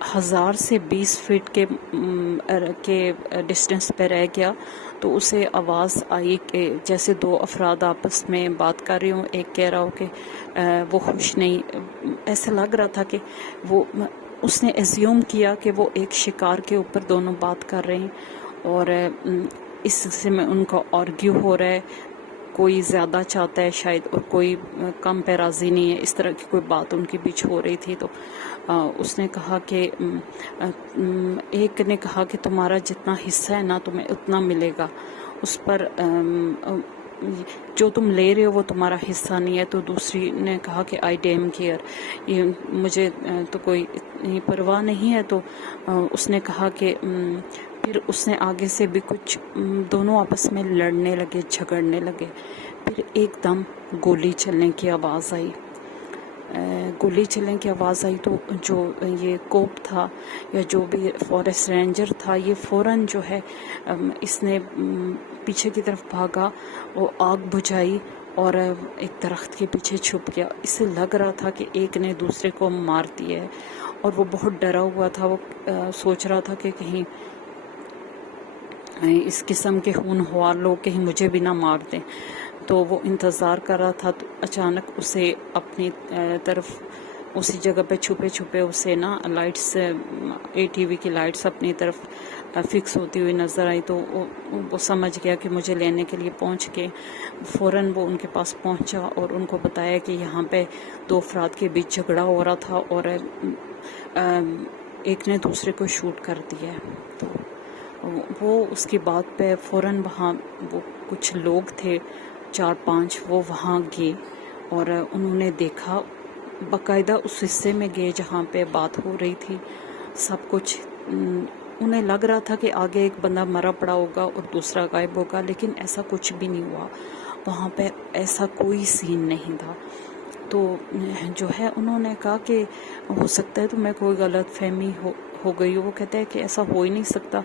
1000 سے 20 فٹ کے ڈسٹنس پہ رہ گیا تو اسے آواز آئی کہ جیسے دو افراد آپس میں بات کر رہی ہوں، ایک کہہ رہا ہو کہ وہ خوش نہیں، ایسا لگ رہا تھا کہ وہ، اس نے ایزیوم کیا کہ وہ ایک شکار کے اوپر دونوں بات کر رہے ہیں، اور اس سلسلے میں ان کا آرگیو ہو رہا ہے، کوئی زیادہ چاہتا ہے شاید اور کوئی کم پہ راضی نہیں ہے، اس طرح کی کوئی بات ان کے بیچ ہو رہی تھی۔ تو اس نے کہا کہ ایک نے کہا کہ تمہارا جتنا حصہ ہے نا تمہیں اتنا ملے گا، اس پر جو تم لے رہے ہو وہ تمہارا حصہ نہیں ہے۔ تو دوسری نے کہا کہ آئی ڈیم کیئر، یہ مجھے تو کوئی اتنی پرواہ نہیں ہے۔ تو اس نے کہا کہ پھر اس نے آگے سے بھی کچھ، دونوں آپس میں لڑنے لگے، جھگڑنے لگے، پھر ایک دم گولی چلنے کی آواز آئی۔ گولی چلنے کی آواز آئی تو جو یہ کوپ تھا یا جو بھی فارسٹ رینجر تھا، یہ فوراً جو ہے اس نے پیچھے کی طرف بھاگا، وہ آگ بجھائی اور ایک درخت کے پیچھے چھپ گیا۔ اسے لگ رہا تھا کہ ایک نے دوسرے کو مار دیا ہے، اور وہ بہت ڈرا ہوا تھا، وہ سوچ رہا تھا کہ کہیں اس قسم کے ہونہار لوگ کہیں مجھے بھی نہ مار دیں۔ تو وہ انتظار کر رہا تھا، تو اچانک اسے اپنی طرف اسی جگہ پہ چھپے چھپے اسے نا لائٹس، ATV کی لائٹس اپنی طرف فکس ہوتی ہوئی نظر آئی۔ تو وہ سمجھ گیا کہ مجھے لینے کے لیے پہنچ کے فوراً وہ ان کے پاس پہنچا اور ان کو بتایا کہ یہاں پہ دو افراد کے بیچ جھگڑا ہو رہا تھا اور ایک نے دوسرے کو شوٹ کر دیا ہے۔ تو وہ اس کی بات پہ فوراً وہاں وہ کچھ لوگ تھے 4-5، وہ وہاں گئے اور انہوں نے دیکھا، باقاعدہ اس حصے میں گئے جہاں پہ بات ہو رہی تھی، سب کچھ انہیں لگ رہا تھا کہ آگے ایک بندہ مرا پڑا ہوگا اور دوسرا غائب ہوگا، لیکن ایسا کچھ بھی نہیں ہوا، وہاں پہ ایسا کوئی سین نہیں تھا۔ تو جو ہے انہوں نے کہا کہ ہو سکتا ہے تمہیں کوئی غلط فہمی ہو گئی ہو۔ وہ کہتا ہے کہ ایسا ہو ہی نہیں سکتا،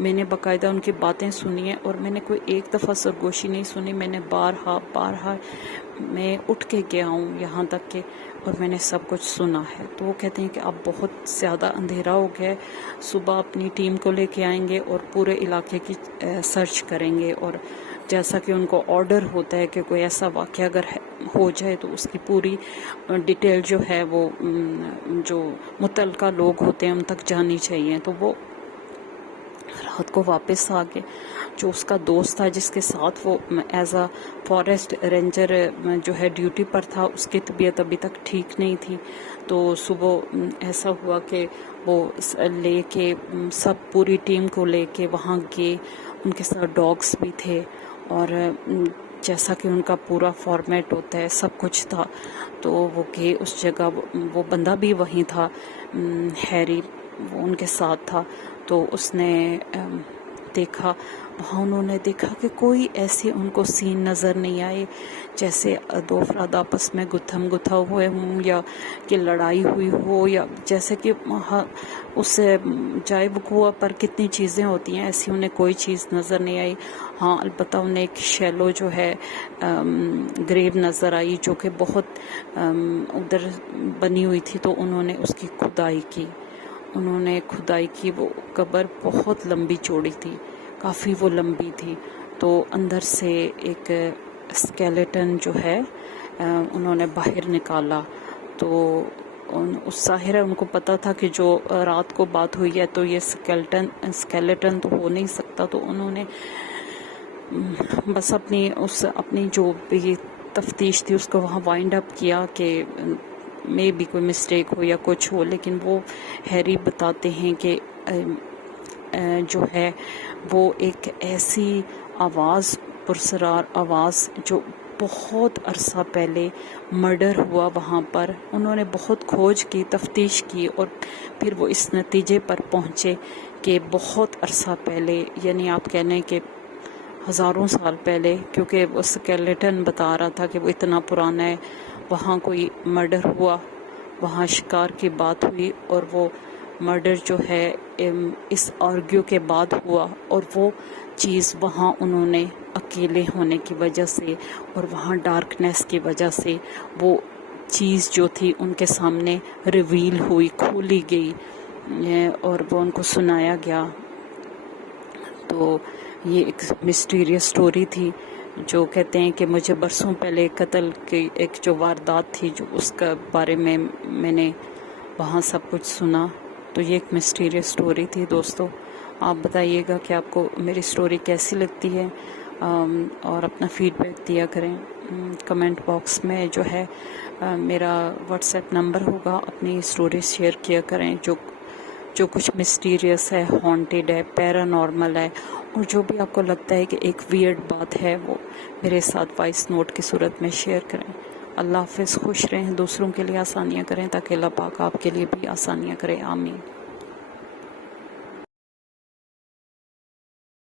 میں نے باقاعدہ ان کی باتیں سنی ہیں اور میں نے کوئی ایک دفعہ سرگوشی نہیں سنی، میں نے بارہا میں اٹھ کے گیا ہوں یہاں تک کہ، اور میں نے سب کچھ سنا ہے۔ تو وہ کہتے ہیں کہ اب بہت زیادہ اندھیرا ہو گیا ہے، صبح اپنی ٹیم کو لے کے آئیں گے اور پورے علاقے کی سرچ کریں گے، اور جیسا کہ ان کو آرڈر ہوتا ہے کہ کوئی ایسا واقعہ اگر ہو جائے تو اس کی پوری ڈیٹیل جو ہے وہ جو متعلقہ لوگ ہوتے ہیں ان تک جانی چاہیے۔ تو وہ رات کو واپس آ گئے۔ جو اس کا دوست تھا جس کے ساتھ وہ ایز اے فارسٹ رینجر جو ہے ڈیوٹی پر تھا، اس کی طبیعت ابھی تک ٹھیک نہیں تھی۔ تو صبح ایسا ہوا کہ وہ لے کے سب پوری ٹیم کو لے کے وہاں گئے، ان کے ساتھ ڈاگس بھی تھے، اور جیسا کہ ان کا پورا فارمیٹ ہوتا ہے سب کچھ تھا۔ تو وہ گئے اس جگہ، وہ بندہ بھی وہیں تھا، ہیری، وہ ان کے ساتھ تھا۔ تو اس نے دیکھا، وہاں انہوں نے دیکھا کہ کوئی ایسے ان کو سین نظر نہیں آئے جیسے دو افراد آپس میں گتھم گتھا ہوئے ہوں، یا کہ لڑائی ہوئی ہو، یا جیسے کہ اس جائے وقوع پر کتنی چیزیں ہوتی ہیں، ایسی انہیں کوئی چیز نظر نہیں آئی۔ ہاں البتہ انہیں ایک شیلو جو ہے گریو نظر آئی جو کہ بہت ادھر بنی ہوئی تھی، تو انہوں نے اس کی کھدائی کی، وہ قبر بہت لمبی چوڑی تھی، کافی وہ لمبی تھی۔ تو اندر سے ایک اسکیلیٹن جو ہے انہوں نے باہر نکالا۔ تو اس ظاہر ہے ان کو پتا تھا کہ جو رات کو بات ہوئی ہے تو یہ اسکیلیٹن تو ہو نہیں سکتا، تو انہوں نے بس اپنی جو بھی تفتیش تھی اس کو وہاں وائنڈ اپ کیا کہ میں بھی کوئی مسٹیک ہو یا کچھ ہو۔ لیکن وہ ہیری بتاتے ہیں کہ جو ہے وہ ایک ایسی آواز، پرسرار آواز، جو بہت عرصہ پہلے مرڈر ہوا وہاں پر، انہوں نے بہت کھوج کی، تفتیش کی، اور پھر وہ اس نتیجے پر پہنچے کہ بہت عرصہ پہلے، یعنی آپ کہہ لیں کہ ہزاروں سال پہلے، کیونکہ وہ اسکیلیٹن بتا رہا تھا کہ وہ اتنا پرانا ہے، وہاں کوئی مرڈر ہوا، وہاں شکار کی بات ہوئی، اور وہ مرڈر جو ہے اس آرگیو کے بعد ہوا، اور وہ چیز وہاں انہوں نے اکیلے ہونے کی وجہ سے اور وہاں ڈارکنیس کی وجہ سے وہ چیز جو تھی ان کے سامنے ریویل ہوئی، کھولی گئی، اور وہ ان کو سنایا گیا. تو یہ ایک مسٹیریس سٹوری تھی جو کہتے ہیں کہ مجھے برسوں پہلے قتل کی ایک جو واردات تھی جو اس کا بارے میں نے وہاں سب کچھ سنا. تو یہ ایک مسٹیریس سٹوری تھی دوستو. آپ بتائیے گا کہ آپ کو میری سٹوری کیسی لگتی ہے اور اپنا فیڈ بیک دیا کریں. کمنٹ باکس میں جو ہے میرا واٹس ایپ نمبر ہوگا. اپنی سٹوریز شیئر کیا کریں جو کچھ مسٹیریس ہے, ہانٹیڈ ہے, پیرانارمل ہے, اور جو بھی آپ کو لگتا ہے کہ ایک ویئرڈ بات ہے وہ میرے ساتھ وائس نوٹ کی صورت میں شیئر کریں. اللہ حافظ. خوش رہیں, دوسروں کے لیے آسانیاں کریں تاکہ اللہ پاک آپ کے لیے بھی آسانیاں کرے. آمین.